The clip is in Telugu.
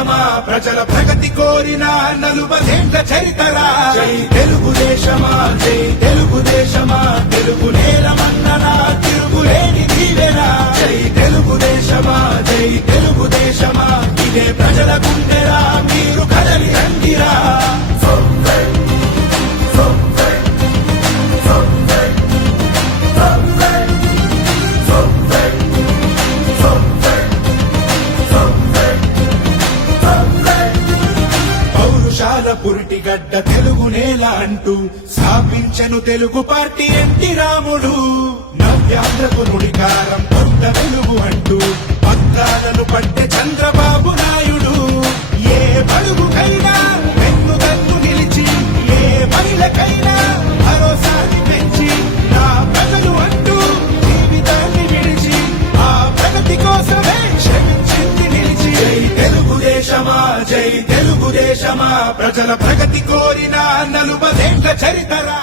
తెలుగుదేశమా ప్రజల ప్రగతి కోరిన నలుబదేండ్ల చరితరా జై తెలుగుదేశమా జై తెలుగుదేశమా తెలుగు నేలమన్ననా తిరుగులేని దీవెనా జై తెలుగుదేశమా జై తెలుగుదేశమా ఇదే ప్రజల గుండెరా మీరు కదలి రండిరా పౌరుషాల పురిటిగడ్డ తెలుగు నేల అంటూ స్థాపించను తెలుగు పార్టీ ఎన్టీ రాముడు నవ్యాంధ్రకు నుడికారం కొత్త వెలుగు అంటూ పత్రాలను పట్టే చంద్రబాబు నాయుడు ఏ బడుగుకైనా వెన్నుదన్ను నిలిచి ఏ మహిళకైనా భరోసాని పెంచి నా ప్రజలు అంటూ జీవితాన్ని విడిచి ఆ ప్రగతి కోసమే శ్రమించింది నిలిచి జై తెలుగుదేశమా జై తెలుగుదేశమా ప్రజల ప్రగతి కోరిన నలుబదేండ్ల చరితరా